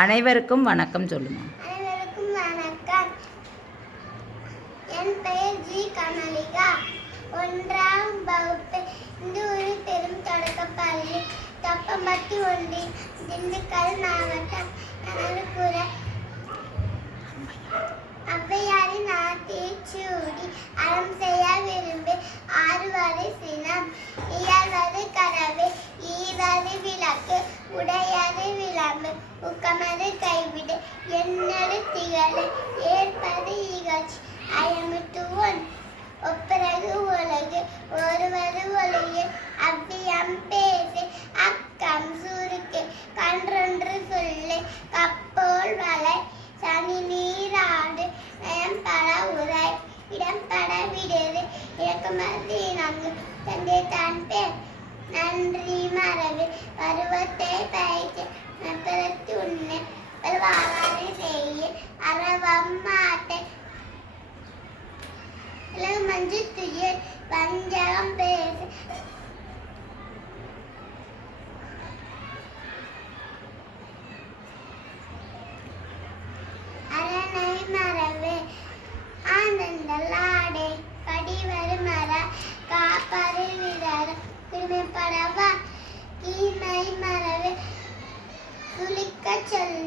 அனைவருக்கும் வணக்கம் சொல்லுமா. அனைவருக்கும் வணக்கம். என் பெயர் ஜி கமலிகா. 1ஆம் வகுப்பு இந்தூர் பெரும் தொடக்கப்பள்ளி, தொப்பம்பட்டி ஒன்றியம், திண்டுக்கல் மாவட்டம். கூற ஔவையாரின் ஆத்திச்சூடி அறம் செய்ய விரும்பி ஆறுவது சினம், இயல்வது கரவு, ஈவது விளக்கு, உடையது விளம்பு, ஊக்கமது கைவிடு, என்னது திகழ், ஏற்பது இகழ்ச்சி, அயமிட்டு ஒன் ஒப்பிறகு உலகு, ஒருவது ஒளிய, அவ்வியம் பேசு, அக்கம் சுருக்கு, கன்றொன்று சொல்லு, கப்போல் வளை, சனி நீராடு, நயம்பட உரை, இடம்பட விடுது, இறக்குமதி இணங்கு, தந்தை தான் பேர் நன்றி மரபு, பருவத்தை பயிற்சி, பிறத்து உண்ணு, வாழாறு செய்ய, அறவம் மாட்டை, மஞ்சு துயர், பஞ்சகம் பேசு, அரணை மரபு, ஆனந்தலாடை, கடிவரு மர, காப்பரு விரர், குடிமைப்படவா, கீழ்மை மரபு, குளிக்க சொல்.